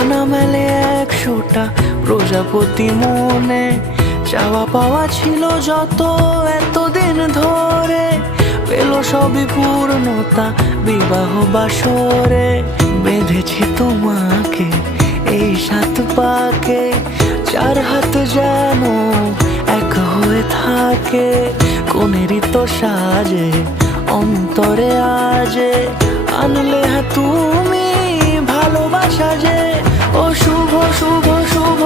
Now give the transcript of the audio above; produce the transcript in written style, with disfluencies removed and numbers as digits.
আনা মেলে 100টা প্রজাপতি মনে, চাওয়া পাওয়া ছিল যত এতদিন ধরে, পেল সবই পূর্ণতা বিবাহ বাসরে। বেঁধেছি তোমাকে এই 7 পাকে, 4 হাত যেন এক হয়ে থাকে, কোনেরই তো সাজে অন্তরে আজে আনলে তুমি ভালোবাসা যে। ও শুভ শুভ শুভ